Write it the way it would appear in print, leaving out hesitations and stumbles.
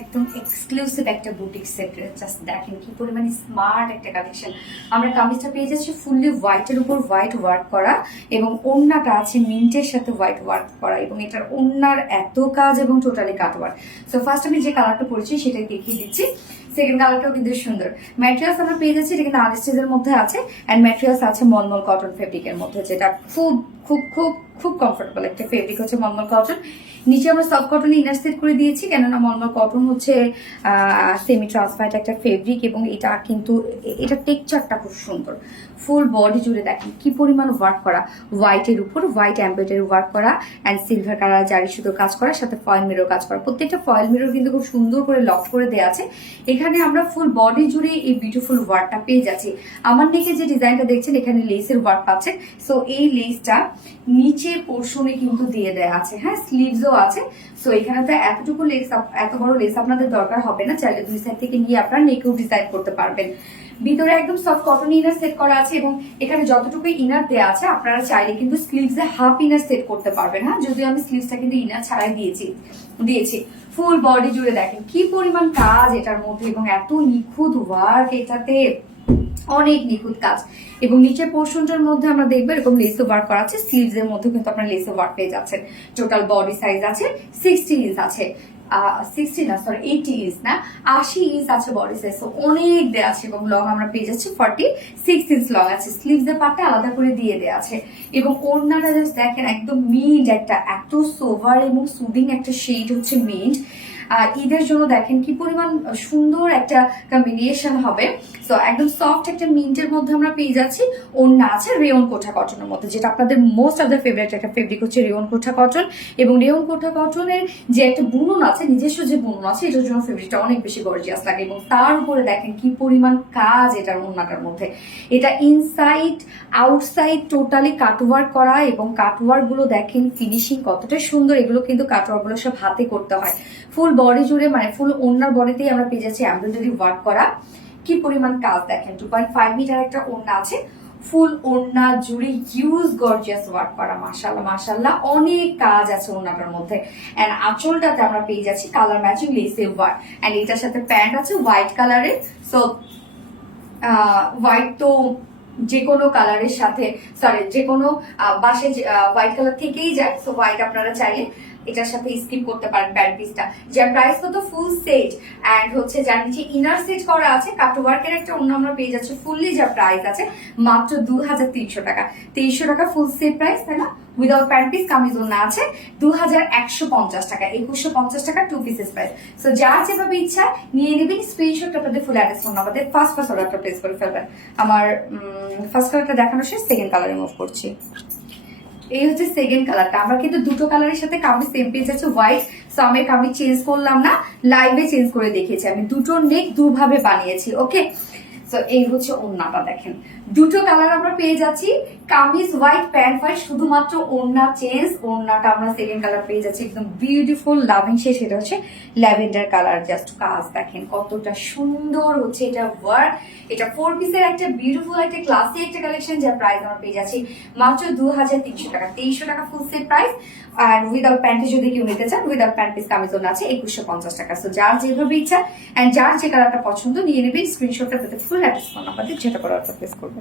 একদম এক্সক্লুসিভ একটা boutique set, just দেখেন কি পরিমাণ স্মার্ট একটা কালেকশন। আমরা কামিজটা পেয়ে যাচ্ছি ফুললি হোয়াইটের উপর হোয়াইট ওয়ার্ক করা, এবং ওড়নাটা আছে মিন্টের সাথে হোয়াইট ওয়ার্ক করা, এবং এটার ওড়নার এত কাজ এবং টোটালি কাট ওয়ার্ক। সো ফার্স্ট আমি যে কালারটা পরেছি সেটাই দেখিয়ে দিচ্ছি। সেকেন্ড কালারটাও কিন্তু সুন্দর। ম্যাটেরিয়ালস আমরা পেয়ে যাচ্ছি, এটা কিন্তু আনস্টিচের মধ্যে আছে, অ্যান্ড ম্যাটেরিয়ালস আছে মলমল কটন ফেব্রিকের মধ্যে, যেটা খুব খুব খুব খুব কমফোর্টেবল একটা ফেব্রিক হচ্ছে মলমল কটন। নিচে আমরা সফট কটন ইনার সেট করে দিয়েছি, কেননা মলমল কটন হচ্ছে সেমি ট্রান্সপারেন্ট একটা ফেব্রিক, এবং এটা কিন্তু এটা টেক্সচারটা খুব সুন্দর। ফুল বডি জুড়ে দেখেন কি পরিমাণ ওয়ার্ক করা, হোয়াইটের উপর হোয়াইট এমব্রয়ডারি ওয়ার্ক করা, অ্যান্ড সিলভার কালার জারি সুতো কাজ করা, সাথে ফয়েল মিরর কাজ করা। প্রত্যেকটা ফয়েল মিরর কিন্তু খুব সুন্দর করে লক করে দেওয়া আছে। এখানে আমরা ফুল বডি জুড়ে এই বিউটিফুল ওয়ার্কটা পেয়ে যাচ্ছি। আমার নেকে যে ডিজাইনটা দেখছেন এখানে লেসের ওয়ার্ক পাচ্ছেন। সো এই লেসটা নিচে পোর্শনে কিন্তু দিয়ে দেওয়া আছে, হ্যাঁ স্লিভসও আছে। সো এখানে তো এতটুকু লেস, এত বড় লেস আপনাদের দরকার হবে না, চাইলে দুই সাইড থেকে নিয়ে আপনারা নেকেও ডিজাইন করতে পারবেন। ভিতরে একদম সফট কটন ইনার সেট করা আছে, এবং এখানে যতটুকু ইনার দেওয়া আছে আপনারা চাইলে কিন্তু স্লিভসে হাফ ইনার সেট করতে পারবেন। হ্যাঁ, যদিও আমি স্লিভসটা কিন্তু ইনার ছাড়াই দিয়েছি। ফুল বডি জুড়ে দেখেন কি পরিমাণ কাজ এটার মধ্যে, এবং এত নিখুঁত ওয়ার্ক এটাতে, অনেক নিখুঁত কাজ। এবং নিচের পোর্শনটার মধ্যে আমরা দেখবো এরকম লেসে ওয়ার্ক করা আছে, স্লিভস এর মধ্যে কিন্তু আপনারা লেসে ওয়ার্ক পেয়ে যাচ্ছেন। টোটাল বডি সাইজ আছে 60 ইঞ্চ আছে, 60 না সরি 80 ইঞ্চ না, 80 ইঞ্চ আছে বডি সাইজ। অনেক দেওয়া আছে, এবং লং আমরা পেয়ে যাচ্ছি 46 ইঞ্চ লং আছে। স্লিভস এর পাটে আলাদা করে দিয়ে দেওয়া আছে, এবং ওড়নাটা জাস্ট দেখেন একদম মিন্ট একটা, এত সোভার এবং সুদিং একটা শেড হচ্ছে মিন্ট। ঈদের জন্য দেখেন কি পরিমাণ সুন্দর একটা কম্বিনেশন হবে। সো একদম সফট একটা মিন্টের মধ্যে আমরা পেয়ে যাচ্ছি। ওড়না আছে রেয়ন কোঠা কটনের মধ্যে, যেটা আপনাদের মোস্ট অফ দ্য ফেভারিট একটা ফেব্রিক হচ্ছে রেয়ন কোঠা কটন। এবং রেয়ন কোঠা কটনের যে একটা বুনন আছে, নিজস্ব যে বুনন আছে, এটার জন্য ফেব্রিকটা অনেক বেশি গর্জিয়াস লাগে। এবং তার উপরে দেখেন কি পরিমাণ কাজ এটার ওড়নাটার মধ্যে। এটা ইনসাইড আউটসাইড টোটালি কাটওয়ার্ক করা, এবং কাটওয়ার্ক গুলো দেখেন ফিনিশিং কতটা সুন্দর। এগুলো কিন্তু কাটওয়ার্ক গুলো সব হাতে করতে হয়। ফুল বডি জুড়ে মানে ফুল ওড়নার বডিতেই আমরা পেয়ে যাচ্ছি এমব্রয়ডারি ওয়ার্ক করা। কি পরিমাণ কাজ দেখেন, 2.5 মিটার একটা ওড়না আছে, ফুল ওড়না জুড়ে হিউজ গর্জিয়াস ওয়ার্ক করা। মাশাআল্লাহ মাশাআল্লাহ, অনেক কাজ আছে ওড়নাটার মধ্যে। এন্ড আঁচলটাতে আমরা পেয়ে যাচ্ছি কালার ম্যাচিং লেসে ওয়ার্ক, এন্ড এটার সাথে প্যান্ট আছে হোয়াইট কালারের। সো হোয়াইট তো যে কোনো কালারের সাথে, সরি যে কোনো বাসে হোয়াইট কালার থেকেই যায়। সো হোয়াইট আপনারা চাইলে এটার সাথে স্কিপ করতে পারেন প্যান্ট পিসটা, যার প্রাইস কত ফুল সেট, এন্ড হচ্ছে যার নিচে ইনার সেট করা আছে কাটওয়ার্কের একটা অন্য আমরা পেয়ে যাচ্ছে। ফুললি যার প্রাইস আছে মাত্র 2300 টাকা। 2300 টাকা ফুল সেট প্রাইস, তাই না? উইদাউট প্যান্ট পিস কামিজ ওড়না আছে 2150 টাকা, 2150 টাকা 2 পিসেস প্রাইস। সো যার যেভাবে ইচ্ছা নিয়ে নেবেন, স্ক্রিনশট আপনাদের full address phone number first অর্ডারটা প্লেস করে ফেলবেন। আমার ফার্স্ট কালারটা দেখানো শেষ, সেকেন্ড কালারে মুভ করছি। এই হচ্ছে সেকেন্ড কালারটা। আমরা কিন্তু দুটো কালারের সাথে কামিজ সেম পেজ আছে হোয়াইট। সো আমি কামিজ চেঞ্জ করলাম না, লাইভে চেঞ্জ করে দেখিয়েছি। আমি দুটো নেক দুভাবে বানিয়েছি, ওকে। সো এই হচ্ছে ওড়নাটা দেখেন, দুটো কালার আমরা পেয়ে যাচ্ছি। কামিজ হোয়াইট, প্যান্ট হোয়াইট, শুধুমাত্র ওড়না চেঞ্জ। ওড়নাটা আমরা সেকেন্ড কালার পেয়ে যাচ্ছি একদম বিউটিফুল লাভিং শেড, সেটা হচ্ছে ল্যাভেন্ডার কালার। জাস্ট কাজ দেখেন কতটা সুন্দর হচ্ছে এটা ওয়ার্ক। এটা 4 পিসের একটা বিউটিফুল একটা ক্লাসি একটা কালেকশন, যার প্রাইস আমরা পেয়ে যাচ্ছি মাত্র 2300 টাকা। 2300 টাকা ফুল সেট প্রাইস। আর উইদাউট প্যান্টে যদি কেউ নিতে চান, উইদাউট প্যান্ট পিস কামিজ ওড়না আছে 2150 টাকা। সো যার যেভাবে ইচ্ছা এন্ড যার যে কালারটা পছন্দ নিয়ে নেবেন, স্ক্রিনশটটা পেতে ফুল অ্যাড্রেস ফোন নাম্বার দিয়ে যেটা করে অর্ডার প্লেস করবেন।